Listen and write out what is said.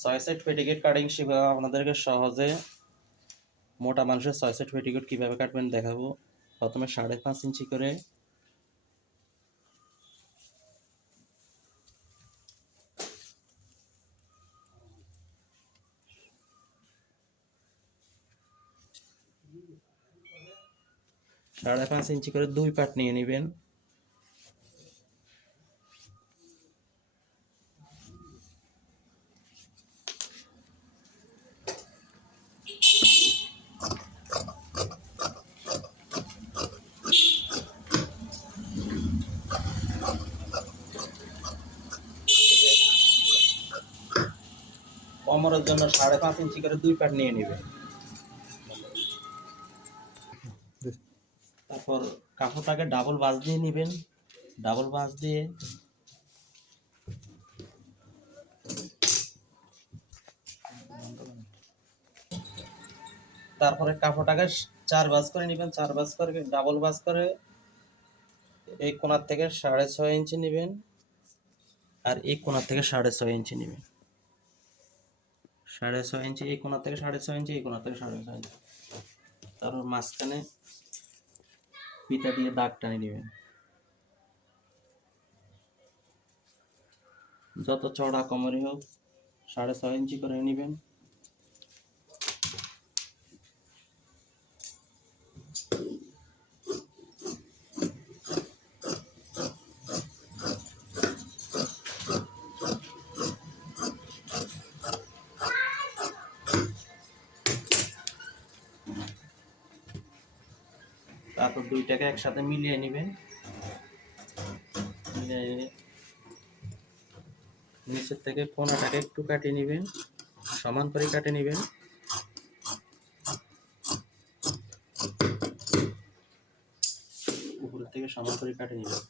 ছয় side petticoat cutting শিখাবো আপনাদেরকে সহজে। মোটা মানুষের ছয় সাইড পেটিকোট কীভাবে কাটবেন দেখাবো। প্রথমে 5.5 ইঞ্চি করে 5.5 ইঞ্চি করে 2 পার্ট নিয়ে নেবেন। কোমরের জন্য 5.5 ইঞ্চি করে 2 পার্ট নিয়ে নেবেন। তারপর কাপড়টাকে ডাবল ভাঁজ দিয়ে নেবেন। ডাবল ভাঁজ দিয়ে তারপরে কাপড়টাকে 4 ভাঁজ করে নেবেন। 4 ভাঁজ করে ডাবল ভাঁজ করে এই কোণার থেকে 6.5 ইঞ্চি নেবেন আর এই কোণার থেকে 6.5 ইঞ্চি নেবেন। 6.5 ইঞ্চি এই কোণার থেকে 6.5 ইঞ্চি, এই কোণার থেকে 6.5 ইঞ্চি। তারপর মাঝখানে ফিতা দিয়ে দাগ টানিয়ে নেবেন। যত চওড়া কোমরই হোক 6.5 ইঞ্চি করে নেবেন। তারপর দুইটাকে একসাথে মিলিয়ে নেবেন। নিচের থেকে কোণাটাকে একটু কাটিয়ে নেবেন, সমান করে কাটে নেবেন। উপরের থেকে সমান করে কাটে নেবেন।